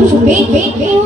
শুনবে শুনবে